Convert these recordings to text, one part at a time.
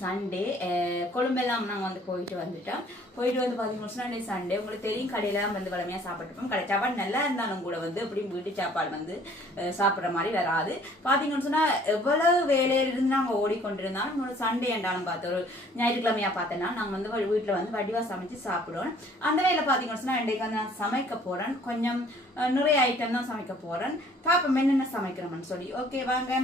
Sunday eh, கொழும்பெல்லாம் நாங்கள் வந்து போயிட்டு வந்துட்டோம். போயிட்டு வந்து பார்த்தீங்கன்னு சொன்னா இன்னைக்கு சண்டே உங்களுக்கு தெரியும் கடையில வந்து வளமையாக சாப்பிட்டுப்போம். கடை சாப்பாடு நல்லா இருந்தாலும் கூட வந்து அப்படி வீட்டு சாப்பாடு வந்து eh, சாப்பிட்ற மாதிரி வராது. பார்த்தீங்கன்னு சொன்னால் எவ்வளவு வேலையில இருந்து நாங்கள் ஓடிக்கொண்டிருந்தாலும் ஒரு சண்டே என்றாலும் பார்த்து ஒரு ஞாயிற்றுக்கிழமையா பார்த்தேன்னா நாங்கள் வந்து வீட்டில் வந்து வடிவா சமைச்சு சாப்பிடுவோம். அந்த வேலை பார்த்தீங்கன்னு சொன்னால் இன்றைக்கு வந்து நான் சமைக்க போகிறேன் கொஞ்சம் eh, நிறைய ஐட்டம் தான் சமைக்க போகிறேன் பார்ப்போம் என்னென்ன சமைக்கிறோம்னு சொல்லி. ஓகே வாங்க.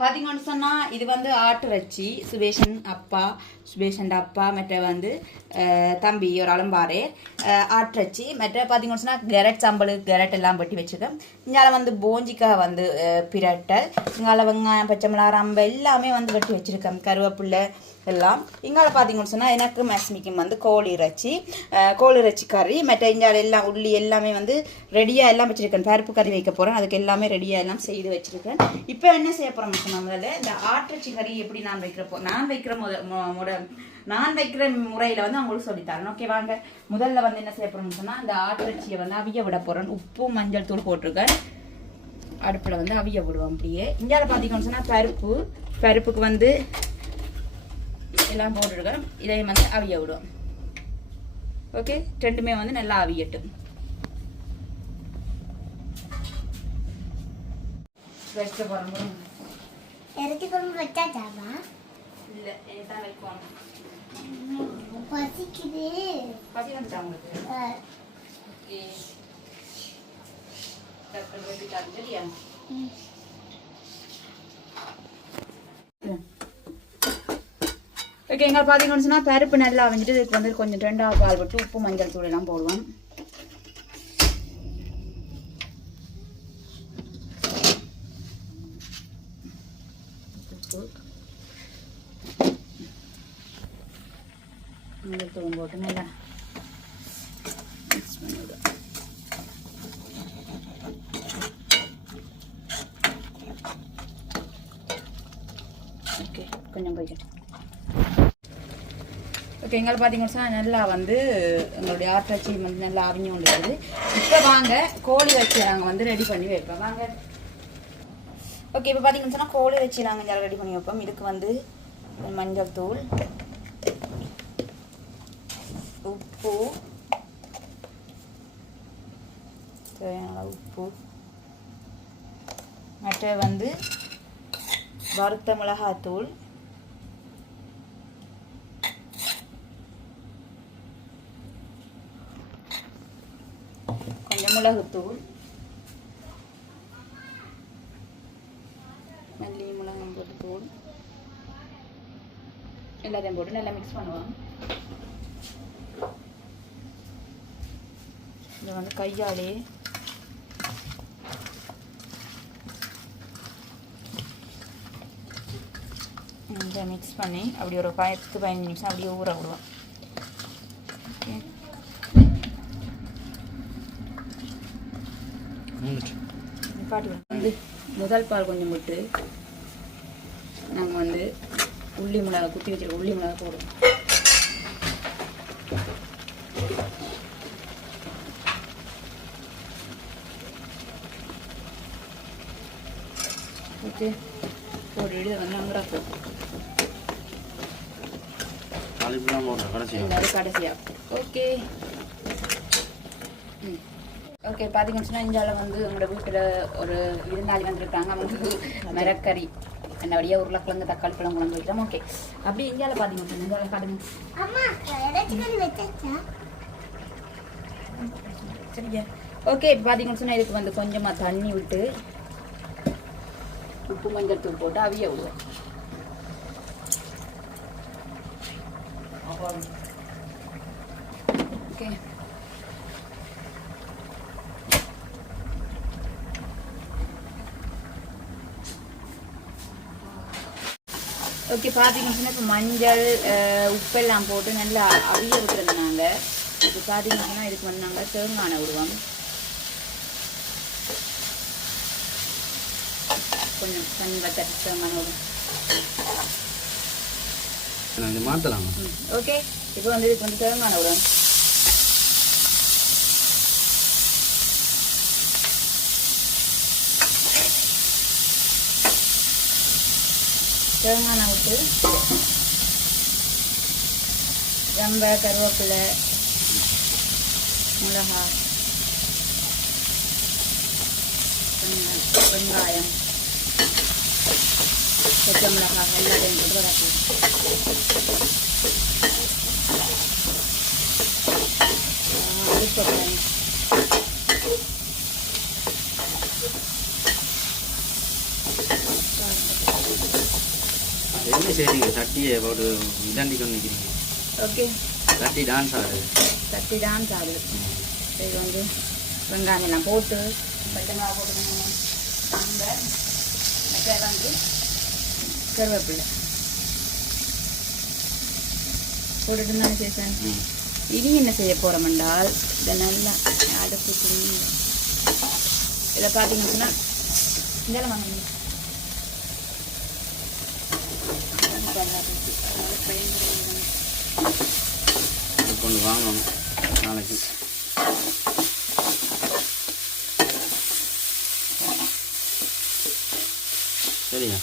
பார்த்தீங்கன்னு சொன்னா இது வந்து ஆட்டுறச்சி சுபேஷன் அப்பா சுபேஷன் அப்பா மற்ற வந்து தம்பி ஒரு அலம்பாரு ஆட்டுறச்சி மற்ற பார்த்தீங்கன்னு சொன்னா கெரட் சாம்பல் கெரட் எல்லாம் வெட்டி வச்சுருக்கேன் இங்கால வந்து போஞ்சிக்காய் வந்து பிரட்டல் இங்கால வெங்காயம் பச்சை மிளகாய் ரம்பு எல்லாமே வந்து வெட்டி வச்சிருக்கேன். கருவேப்பில்லை எல்லாம். இங்கால பார்த்தீங்கன்னு சொன்னால் எனக்கு மேஸ்மிக்கும் வந்து கோழி இறைச்சி கோழி இறைச்சி கறி மற்ற இங்கால எல்லாம் உள்ளி எல்லாமே வந்து ரெடியாக எல்லாம் வச்சுருக்கேன். பருப்பு கறி வைக்க போகிறேன் அதுக்கு எல்லாமே ரெடியாக எல்லாம் செய்து வச்சுருக்கேன். இப்போ என்ன செய்ய போகிறோம் சொன்ன முதல்ல இந்த ஆட்டுச்சி கறி எப்படி நான் வைக்கிறப்போ நான் வைக்கிற முத நான் வைக்கிற முறையில் வந்து அவங்களுக்கு சொல்லித்தரேன் ஓகே வாங்க. முதல்ல வந்து என்ன செய்ய போகிறோம்னு சொன்னால் இந்த ஆட்டுச்சியை வந்து அவிய விட போகிறேன் உப்பும் மஞ்சள் தூள் போட்டிருக்கேன். அடுப்பில் வந்து அவிய விடுவோம் அப்படியே. இந்தியாவில் பார்த்தீங்கன்னு சொன்னால் பருப்பு பருப்புக்கு வந்து எல்லாம் போட்டுருக்கேன் இதையும் வந்து அவிய விடுவோம். ஓகே ரெண்டுமே வந்து நல்லா அவியட்டும். வைக்க போகிறோம் இறச்சி குழம்பு வச்சாச்சாமா இல்லை தான் வைக்குவாங்க பசிக்குது. பசி வந்துட்டா உங்களுக்கு? ஓகே வெட்டிட்டாங்க சரியா ஓகே எங்க பார்த்தீங்கன்னு சொன்னால் பருப்பு நல்லா வந்துட்டு இதுக்கு வந்து கொஞ்சம் ரெண்டாவது பால் விட்டு உப்பு மஞ்சள் தூள் எல்லாம் போடுவோம். மஞ்சள் தூள் போட்டு நல்லா மிக்ஸ் ஓகே கொஞ்சம் போய்க்கிட்டு இப்போ எங்களை பார்த்தீங்கன்னு சொன்னால் நல்லா வந்து எங்களுடைய ஆட்டாச்சி வந்து நல்லா அவிஞ்சு கொண்டு வருது இப்போ வாங்க கோழி வச்சு நாங்கள் வந்து ரெடி பண்ணி வைப்போம். வாங்க. ஓகே இப்போ பார்த்தீங்கன்னு சொன்னால் கோழி வச்சு நாங்கள் ரெடி பண்ணி வைப்போம். இதுக்கு வந்து மஞ்சள் தூள் உப்பு தேவையான உப்பு மற்ற வந்து வறுத்த மிளகாத்தூள் கொஞ்சம் மிளகுத்தூள். மல்லி மிளகாய் போட்டு தூள். எல்லாத்தையும் போட்டு நல்லா மிக்ஸ் பண்ணுவோம் இதை வந்து கையாலே. இதை மிக்ஸ் பண்ணி அப்படி ஒரு பத்து பதினஞ்சு நிமிஷம் அப்படியே ஊற விடுவோம் ஓகே பாட்டு வந்து முதல் பால் கொஞ்சம் விட்டு நாங்கள் வந்து உள்ளி மிளகா குத்தி வச்சிருக்க உள்ளி மிளகா போடுவோம். ஓகே போட்டுட்டு இதை வந்து தாளிப்புலாம் போடுறேன் கடைசியாக ஓகே. ஓகே பார்த்தீங்கன்னு சொன்னால் இந்தியாவில் வந்து உங்களோட வீட்டில் ஒரு விருந்தாளி வந்திருக்காங்க. அவங்களுக்கு மிரக்கறி என்னபடியா உருளைக்கிழங்கு தக்காளி பழம் குழம்பு வைக்கிறோம் ஓகே. அப்படி இந்தியாவில் பார்த்தீங்கன்னு சொன்னால் இந்தியாவில் காட்டுங்க சரியா ஓகே இப்போ பார்த்தீங்கன்னு சொன்னால் இதுக்கு வந்து கொஞ்சமாக தண்ணி விட்டு உப்பு மஞ்சள் தூள் போட்டு அவிய விடுவோம் ஓகே ஓகே பார்த்தீங்கன்னு சொன்னால் இப்போ மஞ்சள் உப்பெல்லாம் போட்டு நல்லா அவிய விட்டுறது நாங்கள் இப்போ பார்த்தீங்கன்னா இதுக்கு வந்து நாங்கள் தேங்காய் விடுவோம். கொஞ்சம் வச்ச தேங்காய் விடுவோம். மாற்றலாம் ஓகே. இப்போ வந்து இதுக்கு வந்து தேங்காய் விடுவோம். தேங்காய் விட்டு வெம்பை கருவேப்பிலை மிளகா வெங்காயம், வெங்காயம் பச்சை மிளகாய் எல்லாத்தையும் போட்டு வதக்கி அடுப்பை என்ன செய்றீங்க சட்டியை போட்டு இதாண்டி கொண்டு நிற்கிறீங்க. ஓகே. சட்டி டான்ஸ் ஆடுது தட்டி தான் சாப்பிடு இது வந்து வெங்காயம் எல்லாம் போட்டு பச்சை மிளகா போட்டு வந்து கருவேப்பிலை. போட்டுட்டு சேசன் இனி என்ன செய்ய போகிறோம் என்றால் இதை நல்லா அடுப்பு துணி. இதை பார்த்தீங்கன்னு இதெல்லாம் வாங்க. வாங்கணும். நாளைக்கு. சரியா?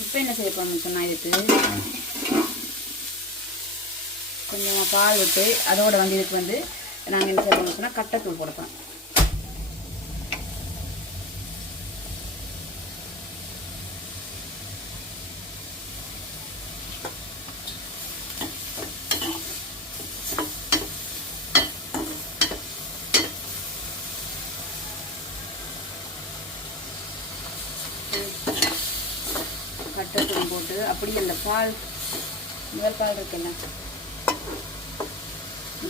இப்போ என்ன செய்ய போகிறோம்னு சொன்னால் இதுக்கு? கொஞ்சமாக பால் விட்டு அதோட வந்து இதுக்கு வந்து நாங்கள் என்ன செய்யணும்னு சொன்னால் கட்டைத்தூள் கொடுப்போம் கட்டைத்தூள் போட்டு அப்படியே அந்த பால். முதல் பால் இருக்குல்ல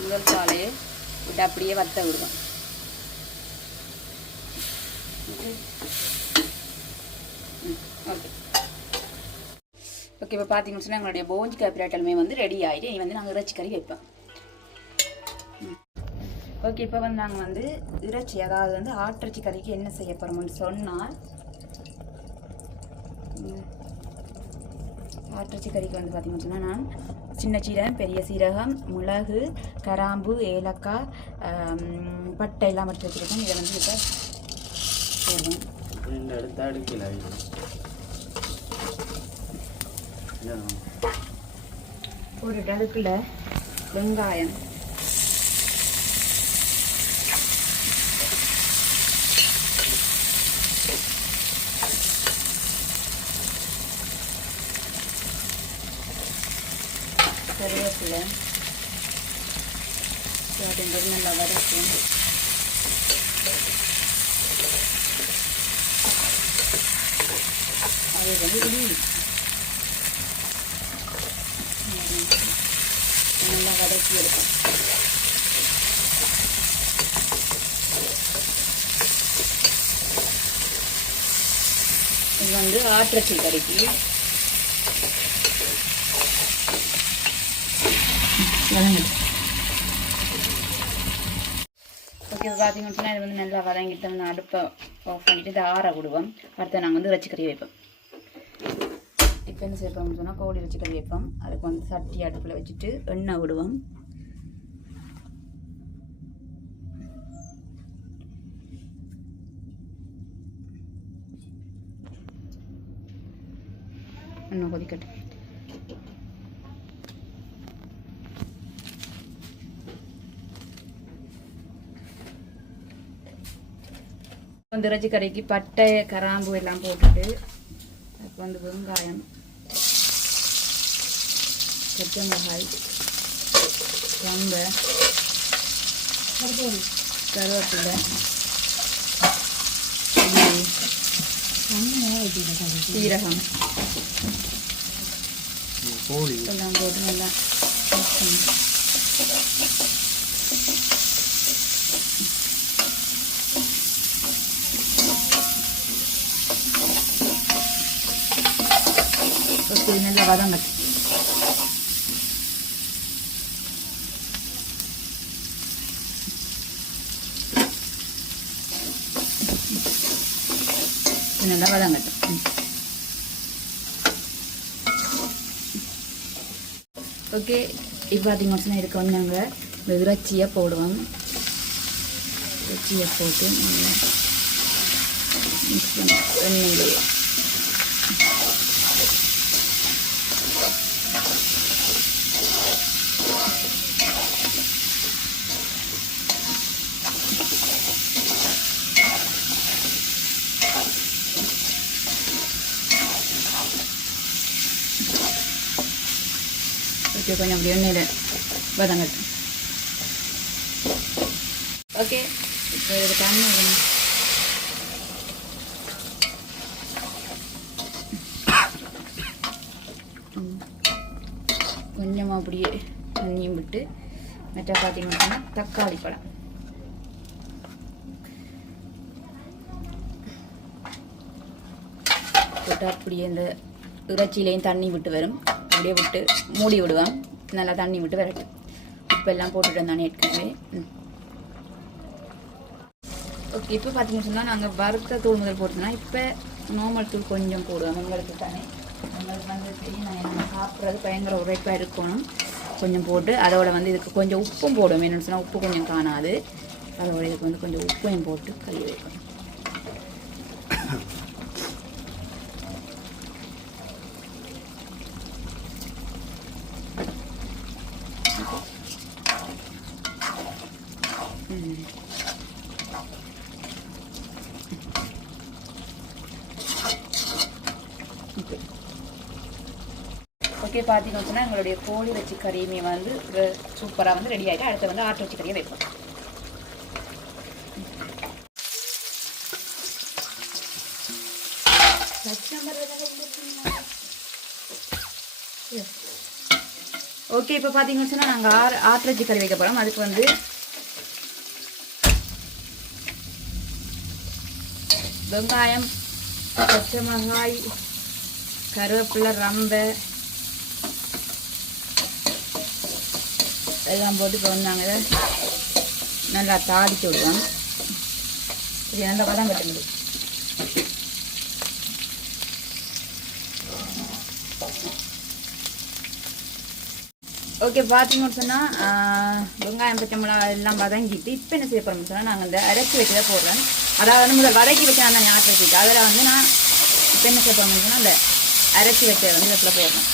முதல் பாலே. விட்டு அப்படியே வத்த விடுவோம். ஓகே. ஓகே இப்போ பார்த்தீங்கன்னு சொன்னால் எங்களுடைய போஞ்சி காப்பிராட்டலுமே வந்து ரெடி ஆகிட்டு இனி வந்து நாங்கள் இறைச்சி கறி வைப்போம். ஓகே இப்போ வந்து நாங்கள் வந்து இறைச்சி அதாவது வந்து ஆட்டிறைச்சி கறிக்கு என்ன செய்ய போகிறோம்னு சொன்னால் ஆட்டிறைச்சி கறிக்கு வந்து பார்த்தீங்கன்னு சொன்னால் நான் சின்ன சீரகம் பெரிய சீரகம் மிளகு கராம்பு ஏலக்காய் பட்டை எல்லாம் எடுத்து வச்சுருக்கேன். இதை வந்து இப்போ போடுவேன் அடுத்த அடுக்கல போட்டுட்டு அதுக்குள்ள வெங்காயம். அப்படின்றது நல்லா வதக்கும் அது வந்து நல்லா வதக்கி எடுக்கும் இது வந்து ஆட்டிறச்சி கறிக்கு. ஓகே பார்த்தீங்கன்னா இது வந்து நல்லா வதங்கிட்டு வந்து அடுப்பை ஆஃப் பண்ணிட்டு இதை ஆற விடுவோம். அடுத்து நாங்கள் வந்து இறைச்சி கறி வைப்போம். இப்போ என்ன செய்யப்போம்னு சொன்னால் கோழி இறைச்சி கறி வைப்போம். அதுக்கு வந்து சட்டி அடுப்பில் வச்சுட்டு எண்ணெய் விடுவோம். எண்ணெய் கொதிக்கட்டும். வந்து இறைச்சி கறிக்கு பட்டை கராம்பு எல்லாம் போட்டுட்டு அதுக்கு வந்து வெங்காயம் பச்சை மிளகாய் ரொம்ப கருவேப்பிலை சீரகம். எல்லாம் போட்டு நல்லா mix பண்ணி. ஓகே நல்லா வதங்கட்டும் நல்லா வதங்கட்டும் ஓகே இப்போ பார்த்தீங்கன்னா சொன்னால் இதுக்கு வந்து நாங்கள் இந்த போடுவோம். இறைச்சியை போட்டு நல்லா மிக்ஸ் பண்ணி எண்ணெய் ஓகே கொஞ்சம் அப்படி எண்ணெயில் வதங்கட்டும் ஓகே இப்போ இது தண்ணி விடணும் ம். கொஞ்சம் அப்படியே தண்ணியும் விட்டு மற்ற பார்த்தீங்கன்னா தக்காளி பழம். போட்டு அப்படியே இந்த இறைச்சியிலையும் தண்ணி விட்டு வரும். அப்படியே விட்டு மூடி விடுவேன். நல்லா தண்ணி விட்டு வரட்டும் உப்பெல்லாம் போட்டுட்டு தானே ஏற்கனவே. ஓகே இப்போ பார்த்தீங்கன்னு சொன்னால் நாங்கள் வறுத்த தூள் முதல் போட்டோம்னா இப்போ நார்மல் தூள் கொஞ்சம் போடுவோம். உங்களுக்கு தானே. உங்களுக்கு வந்து தெரியும் நான் சாப்பிட்றது பயங்கர உரைப்பாக இருக்கணும். கொஞ்சம் போட்டு அதோட வந்து இதுக்கு கொஞ்சம் உப்பும் போடுவோம். என்னென்னு சொன்னால் உப்பு கொஞ்சம் காணாது. அதோட இதுக்கு வந்து கொஞ்சம் உப்பையும் போட்டு கழுவி வைக்கணும் ம் ஓகே ஓகே பார்த்தீங்கன்னு சொன்னால் எங்களுடைய கோழி வச்சு கறியுமே வந்து சூப்பராக வந்து ரெடி ஆகிட்டு அடுத்து வந்து ஆட்டு வச்சு கறியை வைப்போம். ஓகே இப்போ பார்த்தீங்கன்னு சொன்னால் நாங்கள் ஆறு ஆட்டிறச்சி கறி வைக்க போகிறோம் அதுக்கு வந்து வெங்காயம் பச்சை மிளகாய் கருவேப்பிலை ரம்பை எல்லாம் போட்டு இப்போ வந்து நாங்கள் நல்லா தாளிச்சு விடுவோம். இது நல்ல பதம் கட்டுங்க ஓகே பார்த்தீங்கன்னு சொன்னால் வெங்காயம் பச்சை மிளகாய் எல்லாம் வதங்கிட்டு இப்போ என்ன செய்ய போகிறோம்னு சொன்னால் நாங்கள் இந்த அரைச்சி வச்சு தான் போடுறேன். அதாவது வந்து முதல் வதக்கி வச்சு அந்த ஞாபகம் வச்சுட்டு அதில் வந்து நான் இப்போ என்ன செய்ய போகிறோம்னு சொன்னால் அந்த அரைச்சி வச்சதை வந்து இதில் போடுறேன்.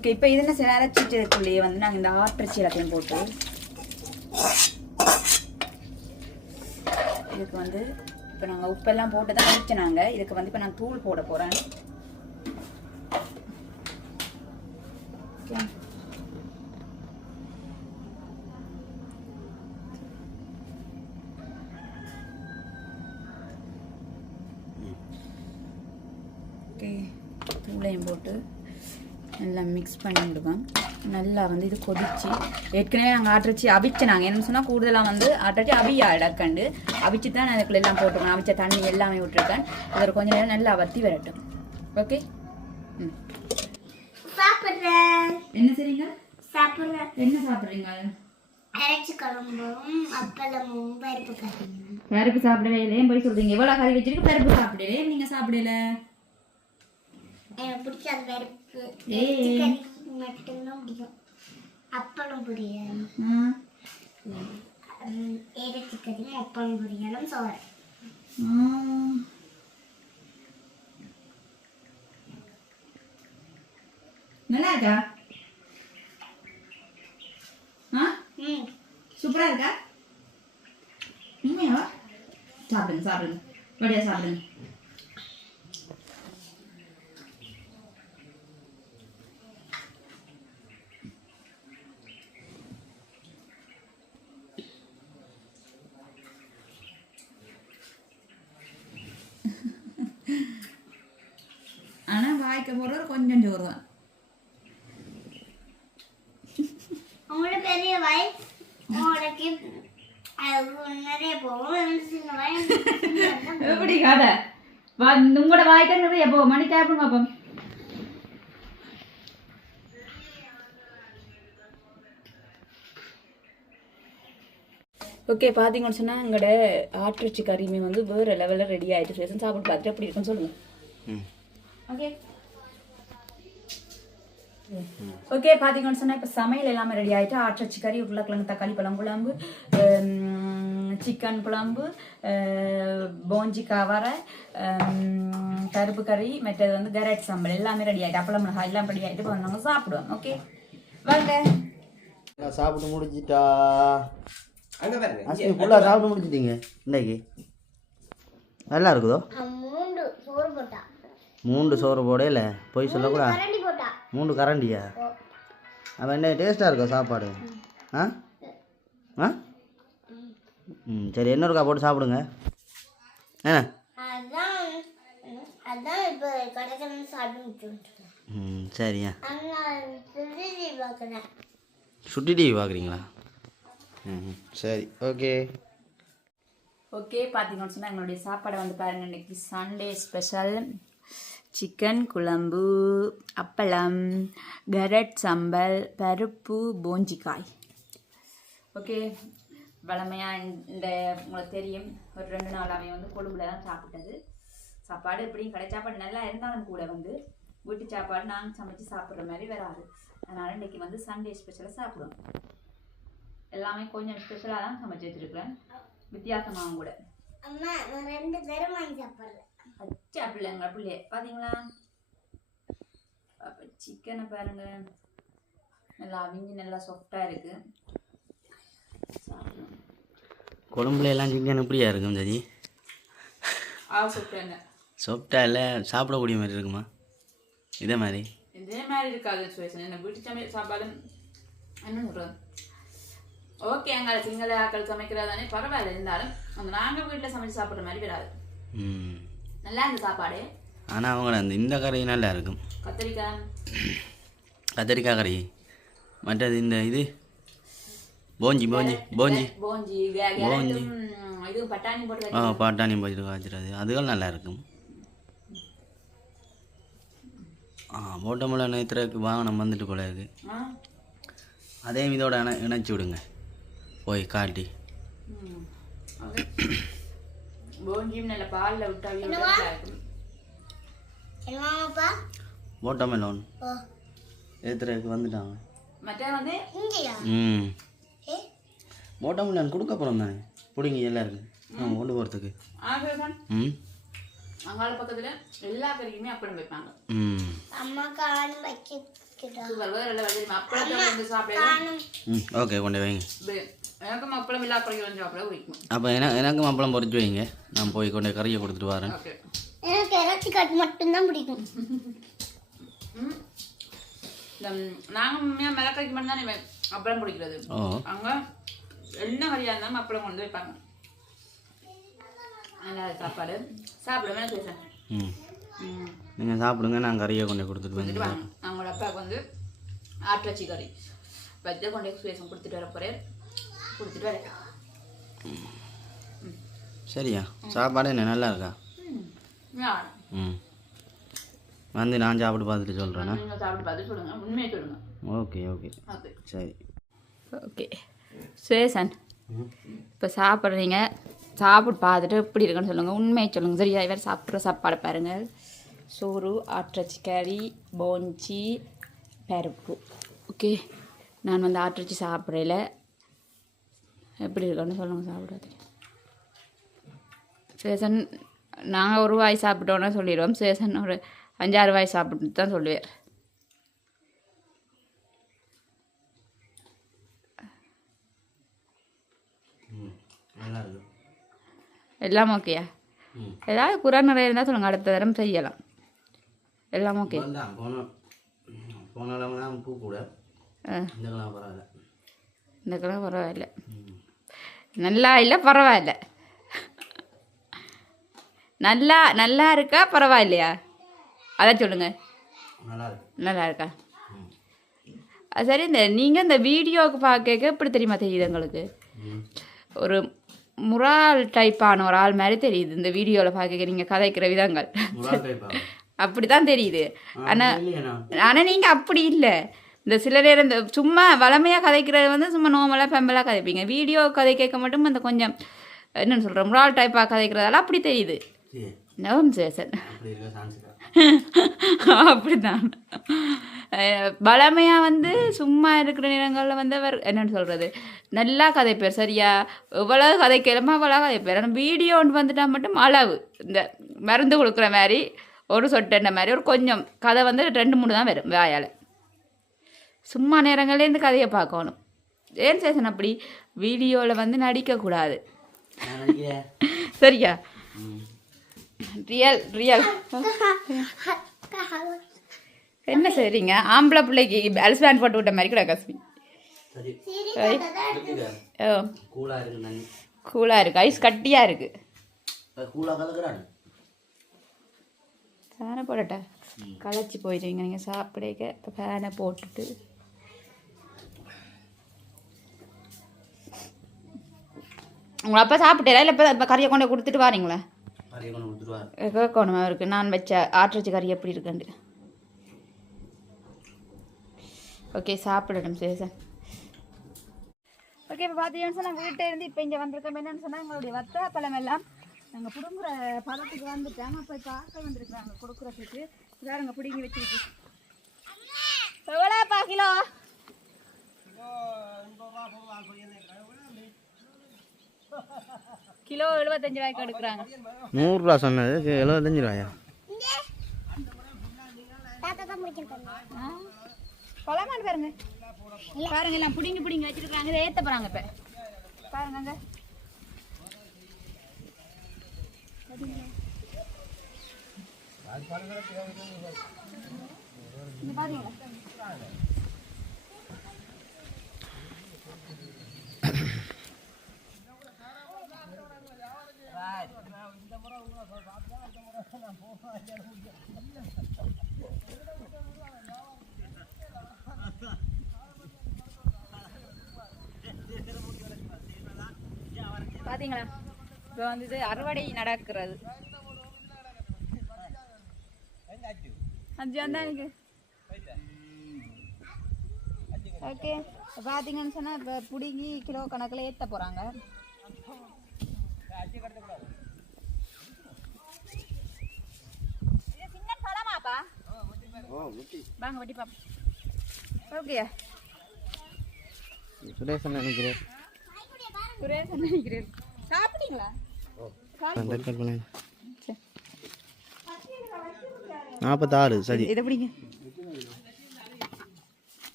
ஓகே இப்போ இது சில செய்ய அரைச்சி வந்து நாங்கள் இந்த ஆட்டிறச்சி எல்லாத்தையும் போட்டு இதுக்கு வந்து இப்போ நாங்கள் உப்பெல்லாம் போட்டு தான் அரைச்சினாங்க இதுக்கு வந்து இப்போ நான் தூள் போட போகிறேன் ஓகே ஓகே தூளையும் போட்டு நல்லா மிக்ஸ் பண்ணி விடுவேன். நல்லா வந்து இது கொதிச்சு ஏற்கனவே நாங்கள் ஆட்டரிச்சி அவிச்சு நாங்கள் என்ன சொன்னால் கூடுதலாக வந்து ஆட்டரிச்சி அவியா இடக்கண்டு அவிச்சு தான் நான் அதுக்குள்ள எல்லாம் போட்டுருக்கேன். அவிச்ச தண்ணி எல்லாமே விட்டுருக்கேன். அதில் கொஞ்ச நேரம் நல்லா வத்தி வரட்டும். ஓகே ம். சாப்பிட்றேன். என்ன சரிங்க சாப்பிட்றேன். என்ன சாப்பிட்றீங்க? அரைச்சி குழம்பும் அப்பளமும் பருப்பு கறியும் பருப்பு சாப்பிடவே இல்லையே போய் சொல்றீங்க? எவ்வளோ கறி வச்சிருக்கு பருப்பு சாப்பிடலையே நீங்கள் சாப்பிடல. எனக்கு அந்த பருப்பு. மட்டும்தான் பிடிக்கும் அப்பளம் புரியாது ஆ அப்பளம் சோறு நல்லா இருக்கா? ஆ? ம் சூப்பரா இருக்கா? உண்மையாவா சாப்பிடுங்க சாப்பிடுங்க. வடியா சாப்பிடுங்க ஆனா வாய்க்க போடுறது கொஞ்சம் சோறு தான் உங்களோட பெரிய வாய் உங்களுக்கு அது நிறைய போகும் ரெண்டு சின்ன வாய் எப்படி கதை வா உங்களோட போ மணி சாப்பிடுங்க அப்போ. ஓகே பார்த்தீங்கன்னு சொன்னால் எங்களோட ஆட்டிறச்சி கறியுமே வந்து வேறு லெவலில் ரெடி ஆகிட்டு சாப்பிட்டு பார்த்துட்டு எப்படி இருக்குன்னு சொல்லுங்கள் ம். ஓகே ஓகே பார்த்தீங்கன்னு சொன்னால் இப்போ சமையல் எல்லாமே ரெடி ஆகிட்டு ஆட்டிறச்சி கறி உருளைக்கிழங்கு தக்காளி பழம் குழம்பு சிக்கன் குழம்பு போஞ்சி கவரை கருப்பு கறி மற்றது வந்து கரட் சாம்பல் எல்லாமே ரெடி ஆகிட்டு அப்பளம் மிளகாய் எல்லாம் ரெடி ஆகிட்டு நாங்கள் சாப்பிடுவோம் ஓகே வாங்க சாப்பிட்டு முடிச்சிட்டா அங்க பாருங்க ஃபுல்லாக சாப்பிட்டு இன்னைக்கு நல்லா இருக்குதோ அவன் மூன்று சோறு மூன்று போடையில போய் சொல்லக்கூடாது கரண்டி போட்டா மூணு கரண்டியா என்ன டேஸ்ட்டாக இருக்கா சாப்பாடு ஆ ஆ ம் சரி இன்னொருக்கா போட்டு சாப்பிடுங்க. என்ன? அதான் அதான் இப்போ கடைக்கணும் சாப்பிட்டு ம் சரியா சுட்டி டிவி பார்க்குறீங்களா? ம் சரி ஓகே. ஓகே பார்த்தீங்கன்னு சொன்னால் எங்களுடைய சாப்பாடை வந்து பாருங்க இன்னைக்கு சண்டே ஸ்பெஷல். சிக்கன் குழம்பு அப்பளம் கரட் சம்பல் பருப்பு போஞ்சிக்காய். ஓகே வளமையாக இந்த உங்களுக்கு தெரியும். ஒரு ரெண்டு நாளாவே வந்து கொழும்புல தான் சாப்பிட்டது. சாப்பாடு எப்படியும் கடை சாப்பாடு நல்லா இருந்தாலும் கூட வந்து வீட்டு சாப்பாடு நாங்கள் சமைச்சு சாப்பிட்ற மாதிரி வராது. அதனால் இன்னைக்கு வந்து சண்டே ஸ்பெஷலாக சாப்பிடுவோம். எல்லாமே கொஞ்சம் ஸ்பெஷலாக தான் சமைச்சு வச்சுருக்கிறேன். வித்தியாசமாகவும் கூட. அம்மா நான் ரெண்டு தரம் வாங்கி சாப்பிட்றேன். அச்சா பிள்ளைங்க பிள்ளைய? பார்த்தீங்களா சிக்கனை பாருங்க. நல்லா அவிஞ்சு நல்லா சாஃப்டாக இருக்கு. சாப்பிடுவோம். குழம்புல எல்லாம் சிக்கன் எப்படியா இருக்கும் சாப்பிட்டாங்க. சாப்பிட்டா இல்லை சாப்பிடக்கூடிய மாதிரி இருக்குமா? இதே மாதிரி? இதே மாதிரி இருக்காது சுவேஷன் என்ன வீட்டு சமையல் சாப்பாடு என்ன சொல்கிறது ஓகே எங்களை சிங்கள ஆக்கள் சமைக்கிறதானே? பரவாயில்ல இருந்தாலும் அந்த நாங்கள் வீட்டில் சமைச்சு சாப்பிட்ற மாதிரி வராது. ம். நல்லா இந்த சாப்பாடு. ஆனால் அவங்கள அந்த இந்த கறி நல்லா இருக்கும். கத்திரிக்காய். கத்திரிக்காய் கறி. மற்றது இந்த இது? போஞ்சி போஞ்சி போஞ்சி. போஞ்சி. கேரட்டும் இதுவும் பட்டாணி போட்டு ஆ பாட்டாணி போஞ்சி காய்ச்சிறது அதுகள் நல்லா இருக்கும். ஆ போட்டமுள்ள நேத்திரக்கு வாகனம் வந்துட்டு போல இருக்கு. அதே இதோட இணை இணைச்சி விடுங்க. போய் காட்டி. போஞ்சியும் நல்ல பாலில் விட்டா நல்லா இருக்கும். என்னவாப்பா போட்டமெலோன் ஓ. ஏத்துறதுக்கு வந்துட்டாங்க. மற்ற வந்து? இங்கேயா? ம். ஏ போட்டமெலோன் கொடுக்க போகிறோம் தானே? பிடிங்க எல்லாருக்கும். ஆ கொண்டு போகிறதுக்கு ம். அங்காள பக்கத்தில் எல்லா கறிக்குமே அப்பளம் வைப்பாங்க. ம். அம்மா ம் ஓகே கொண்டு வைங்க. எனக்கும் அப்பளம் கறியும் பிடிக்கும் அப்போ என எனக்கும் அப்பளம் பொறிச்சு வைங்க. நான் போய் கொண்டு கறியை கொடுத்துட்டு வரேன். எனக்கு இறைச்சி கட் மட்டும்தான் பிடிக்கும். நாங்கள் மிளகாய்க்கு மட்டும் தானே அப்பளம் பிடிக்கிறது அங்கே என்ன கறியாக இருந்தாலும் அப்பளம் கொண்டு வைப்பாங்க. நல்லா சாப்பாடு. சாப்பிடுவேன் பேசுகிறேன் ம். ம். நீங்கள் சாப்பிடுங்க நான் கறியை கொண்டு கொடுத்துட்டு கொடுத்துட்டு வந்து வாங்க. அவங்களோட அப்பாவுக்கு வந்து ஆட்டுச்சி கறி. வச்ச கொண்டு சுவேசம் கொடுத்துட்டு வர போகிறேன் கொடுத்துட்டு வரேன். சரியா? சாப்பாடு என்ன நல்லா இருக்கா? ம். வந்து நான் சாப்பிட்டு பார்த்துட்டு சொல்கிறேண்ணா நீங்க சாப்பிட்டு பார்த்து சொல்லுங்க. உண்மையை சொல்லுங்க. Okay okay. ஓகே சரி. ஓகே. சுவேசன் இப்போ சாப்பிட்றீங்க. சாப்பிட்டு பார்த்துட்டு எப்படி இருக்குன்னு சொல்லுங்கள் உண்மையை சொல்லுங்கள் சரியா? இவர் சாப்பிட்ற சாப்பாடு பாருங்கள் சோறு ஆட்டிறச்சி கறி போஞ்சி பருப்பு. ஓகே. நான் வந்து ஆட்டிறச்சி சாப்பிட்றேல எப்படி இருக்குன்னு சொல்லுங்கள் சாப்பிட்றது சேசன் நாங்கள் ஒரு வாய் சாப்பிட்டோன்னா சொல்லிடுவோம். சேசன் ஒரு அஞ்சாறு வாய் சாப்பிட்டு தான் சொல்லுவார் நல்லா இருக்கு எல்லாம் ஓகேயா ஏதாவது குறை நிறைய இருந்தால் சொல்லுங்கள் அடுத்த தரம் செய்யலாம். எல்லாம் ஓகே இந்த கிழமை பரவாயில்ல. இந்த கிழமை பரவாயில்ல. நல்லா இல்லை பரவாயில்ல. நல்லா நல்லா இருக்கா பரவாயில்லையா? அதான் சொல்லுங்கள் நல்லா இருக்கு. அது சரி இந்த நீங்கள் இந்த வீடியோவுக்கு பார்க்க எப்படி தெரியுமா தெரியுது உங்களுக்கு? ம். ஒரு முரால் டைப்பான ஒரு ஆள் மாதிரி தெரியுது. இந்த வீடியோவில் பார்க்க நீங்கள் கதைக்கிற விதங்கள். அப்படி தான் தெரியுது. ஆனால் ஆனால் நீங்கள் அப்படி இல்லை. இந்த சில நேரம் இந்த சும்மா வளமையாக கதைக்கிறது வந்து சும்மா நார்மலாக பெம்பலாக கதைப்பீங்க. வீடியோ கதை கேட்க மட்டும் அந்த கொஞ்சம் என்னன்னு சொல்கிறேன் முரால் டைப்பாக கதைக்கிறதால அப்படி தெரியுது. நவம் சேசன். அப்படிதான். அஹ் பலமையா வந்து சும்மா இருக்கிற நேரங்களில் வந்து அவர் என்னன்னு சொல்கிறது நல்லா கதைப்பேர் சரியா? எவ்வளவு கதைக்கிறோமோ அவ்வளோ கதைப்பேர். ஆனால் வீடியோன்னு வந்துட்டா மட்டும் அளவு. இந்த மருந்து கொடுக்குற மாதிரி ஒரு சொட்டெண்ண மாதிரி ஒரு கொஞ்சம். கதை வந்து ரெண்டு மூணு தான் வரும் வாயால். சும்மா நேரங்களே இந்த கதையை பார்க்கணும். ஏன் சேசன் அப்படி? வீடியோவில் வந்து நடிக்கக்கூடாது. சரியா? ரியல் ரியல் என்ன சரிங்க ஆம்பளை பிள்ளைக்கு பெல்ஸ் பேண்ட் போட்டு விட்ட மாதிரி கூட கஸ்மி. கூலாக இருக்கு? ஐஸ் கட்டியாக இருக்கு ஃபேனை போடட்டா? களைச்சி போயிடுவீங்க நீங்கள் சாப்பிடக்க. இப்போ ஃபேனை போட்டுட்டு. உங்கள் அப்பா சாப்பிட்டேரா இல்லை இப்போ இப்போ கறியை கொண்டு கொடுத்துட்டு வாரீங்களா? கேட்கணுமா இருக்குது நான் வச்ச ஆட்டிறச்சி கறி எப்படி இருக்குண்டு ஓகே சாப்பிடணும் சேசன் ஓகே இப்போ பார்த்தீங்கன்னு சொன்னால் வீட்டை இருந்து இப்போ இங்கே வந்திருக்கோம். என்னன்னு சொன்னால் எங்களுடைய வத்தா பழம் எல்லாம் நாங்கள் பிடுங்குற பழத்துக்கு வந்துட்டாங்க அப்போ பார்க்க வந்திருக்காங்க கொடுக்குறதுக்கு இதாருங்க பிடுங்கி வச்சிருக்கு. எவ்வளோப்பா கிலோ? கிலோ எழுபத்தஞ்சு ரூபாய்க்கு எடுக்கிறாங்க. நூறுரூவா சொன்னது எழுபத்தஞ்சு ரூபாயா? பழமான பாருங்க. பாருங்க. எல்லாம் புடிங்கி புடிங்கி வச்சிருக்காங்க இதை ஏத்த போறாங்க இப்ப. பாருங்க பாருங்க. பாத்தீங்களா? இப்போ வந்து இது அறுவடை நடக்கிறது. அஞ்சு வந்தா எனக்கு. ஓகே. பார்த்தீங்கன்னு சொன்னால் இப்போ பிடுங்கி கிலோ கணக்கில் ஏற்ற போகிறாங்க பழமாப்பா. வாங்க வெட்டி பாப்போம். ஓகே. சுரேசன் நினைக்கிறேன். சுரேஷ் நினைக்கிறேன். சாப்பிட்டீங்களா. நாற்பத்தாறு சரி. இதை பிடிங்க.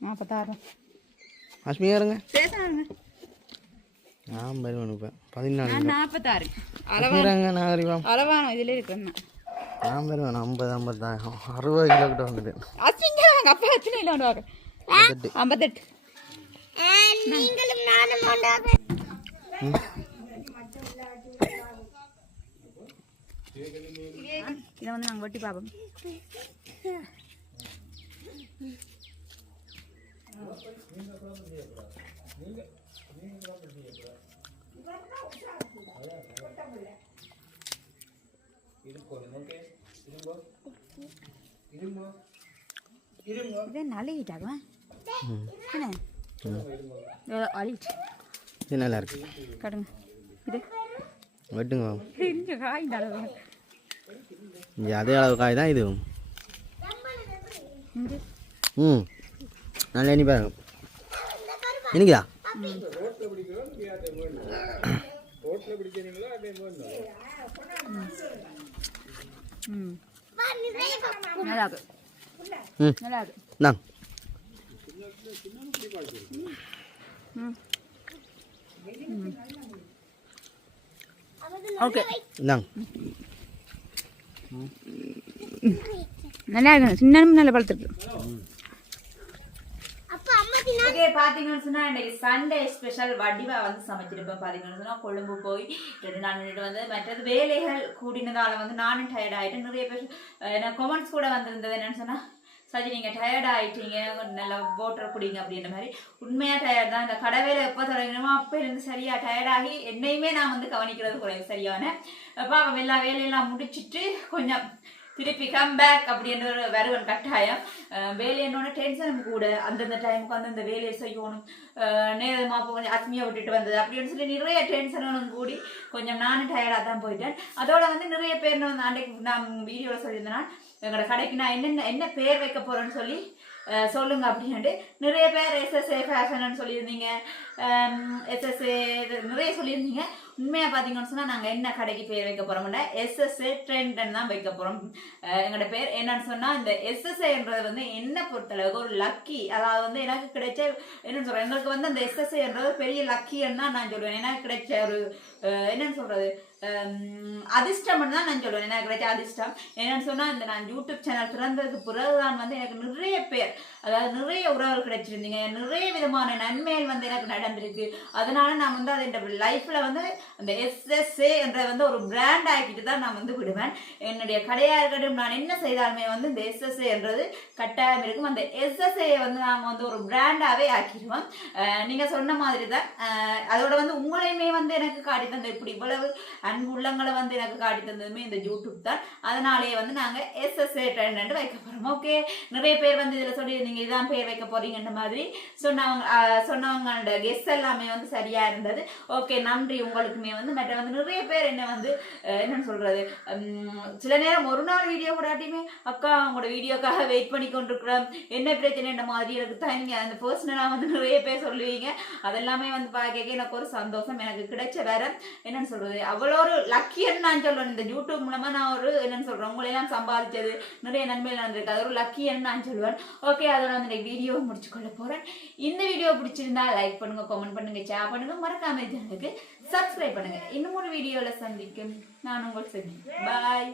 நாற்பத்தாறு அஸ்மியாருங்க பேசுறாங்க நான் வருவேன் இப்போ பதினாலு நான் நாற்பத்தாறு அளவா அஸ்மியாருங்க நாகரிகம் அளவான இதில் இருக்குண்ணா நான் வருவேன் ஐம்பது ஐம்பத்தாயிரம். அறுபது கிலோ கிட்ட வந்துட்டேன் அசிங்க அப்பா எத்தனை இல்லை வாங்க? ஐம்பத்தெட்டு. நீங்களும் நானும் ஒன்றாக இதை வந்து நாங்கள் வெட்டி பார்ப்போம் இதே நழுகிட்டாங்க என்ன இதோ அழிட்டு இது நல்லா இருக்கு கடுங்க. இது? வெட்டுங்க இங்கே காய்ந்த அளவு. இங்கே அதே அளவு காய் தான் இங்கே? ம். நல்லா எண்ணி பாருங்க. இன்னைக்குதா ம். நல்லா இருக்கு ம். நல்லா இருக்கு இந்தாங்க ஓகே இந்தாங்க நல்லா இருக்கு சின்னமும் நல்ல பழுத்துருக்கு அப்ப அம்மா ஓகே பார்த்தீங்கன்னு சொன்னால் இன்னைக்கு சண்டே ஸ்பெஷல் வடிவா வந்து சமைச்சிருப்பேன் பார்த்தீங்கன்னு சொன்னால் கொழும்பு போய் ரெண்டு நாள் வந்து மற்றது வேலைகள் கூடினதால வந்து நானும் டயர்ட் ஆகிட்டேன் நிறைய பேர் அஹ், எனக்கு கொமெண்ட்ஸ் கூட வந்திருந்தது என்னன்னு சொன்னால் சரி நீங்கள் டயர்ட் ஆகிட்டீங்க நல்லா வாட்டர் குடிங்க அப்படின்ற மாதிரி. உண்மையாக டயர்ட் தான். இந்த கடவேல எப்போ தொடங்கினோமோ அப்போ இருந்து சரியாக டயர்டாகி என்னையுமே நான் வந்து கவனிக்கிறது குறைவு சரியான. பாவம் எல்லா வேலையெல்லாம் முடிச்சிட்டு கொஞ்சம் திருப்பி கம் பேக் அப்படின்ற ஒரு வருவன் கட்டாயம். அஹ் வேலை என்னோட டென்ஷனும் கூட அந்தந்த டைமுக்கு வந்து அந்த வேலையை செய்யணும். அஹ் நேரமா போய் கொஞ்சம் அத்மியா விட்டுட்டு வந்தது அப்படின்னு சொல்லி நிறைய டென்ஷனும் கூடி கொஞ்சம் நானும் டயர்டாக தான் போயிட்டேன். அதோட வந்து நிறைய பேர் வந்து அன்றைக்கு நான் வீடியோவில் சொல்லியிருந்தேன். எங்களோட கடைக்கு நான் என்னென்ன என்ன பேர் வைக்க போறேன்னு சொல்லி சொல்லுங்க அப்படின்ட்டு நிறைய பேர் எஸ்எஸ்ஏ ஃபேஷன் சொல்லியிருந்தீங்க. எஸ்எஸ்ஏ நிறைய சொல்லியிருந்தீங்க. உண்மையாக பார்த்தீங்கன்னு சொன்னால் நாங்கள் என்ன கடைக்கு பேர் வைக்க போகிறோம்னா எஸ்எஸ்ஏ ட்ரெண்ட்னு தான் வைக்க போகிறோம் எங்களோட பேர் என்னன்னு சொன்னால் இந்த எஸ்எஸ்ஏன்றது வந்து என்ன பொறுத்தளவுக்கு ஒரு லக்கி அதாவது வந்து எனக்கு கிடைச்ச என்னன்னு சொல்கிறேன் எங்களுக்கு வந்து அந்த எஸ்எஸ்ஏன்றது பெரிய லக்கின்னு தான் நான் சொல்லுவேன். எனக்கு கிடைச்ச ஒரு என்னன்னு சொல்கிறது அதிர்ஷ்டம்னு தான் நான் சொல்லுவேன். எனக்கு கிடைச்ச அதிர்ஷ்டம். என்னன்னு சொன்னால் இந்த நான் யூடியூப் சேனல் திறந்ததுக்கு பிறகுதான் வந்து எனக்கு நிறைய பேர் அதாவது நிறைய உறவுகள் கிடைச்சிருந்தீங்க. நிறைய விதமான நன்மைகள் வந்து எனக்கு நடந்திருக்கு. அதனால நான் வந்து அது என்னோட லைஃப்ல வந்து அந்த எஸ்எஸ்ஏ என்ற வந்து ஒரு பிராண்ட் ஆக்கிட்டு தான் நான் வந்து விடுவேன். என்னுடைய கடையா இருக்கட்டும் நான் என்ன செய்தாலுமே வந்து இந்த எஸ்எஸ்ஏ என்றது கட்டாயம் இருக்கும். அந்த எஸ்எஸ்ஏ வந்து நாங்கள் வந்து ஒரு பிராண்டாவே ஆக்கிடுவோம். நீங்கள் நீங்க சொன்ன மாதிரி தான் அதோட வந்து உங்களையுமே வந்து எனக்கு காட்டி தந்த இப்படி இவ்வளவு அன்பு உள்ளங்களை வந்து எனக்கு காட்டி தந்ததுமே இந்த யூடியூப் தான். அதனாலேயே வந்து நாங்கள் எஸ்எஸ்ஏ ட்ரெண்ட் வைக்க போகிறோம் ஓகே நிறைய பேர் வந்து இதில் சொல்லி நீங்க இதான் பேர் வைக்க போறீங்கன்ற மாதிரி சொன்னவங்க சொன்னவங்களோட கெஸ் எல்லாமே வந்து சரியா இருந்தது. ஓகே நன்றி. உங்களுக்குமே வந்து மற்ற வந்து நிறைய பேர் என்ன வந்து என்னன்னு சொல்றது? சில நேரம் ஒரு நாள் வீடியோ கூடாட்டியுமே அக்கா உங்களோட வீடியோக்காக வெயிட் பண்ணி கொண்டிருக்கிறோம். என்ன பிரச்சனை? இந்த மாதிரி எனக்கு தான் அந்த பர்சனலாக வந்து நிறைய பேர் சொல்லுவீங்க. அதெல்லாமே வந்து பார்க்க எனக்கு ஒரு சந்தோஷம். எனக்கு கிடைச்ச வேற என்னன்னு சொல்றது? அவ்வளோ ஒரு லக்கியன்னு நான் சொல்லுவேன் இந்த யூடியூப் மூலமா நான் ஒரு என்னன்னு சொல்றேன். உங்களெல்லாம் சம்பாதிச்சது நிறைய நன்மைகள் நடந்திருக்கு. அது ஒரு லக்கியன்னு நான் சொல்லுவேன். ஓகே அதோட வந்து இந்த வீடியோ முடிச்சு கொள்ள போறேன். இந்த வீடியோ பிடிச்சிருந்தா லைக் பண்ணுங்க கமெண்ட் பண்ணுங்க ஷேர் பண்ணுங்க. மறக்காம சேனலுக்கு சப்ஸ்கிரைப் பண்ணுங்க. இன்னும் ஒரு வீடியோல சந்திக்கும். நான் உங்கள் சந்தி பாய்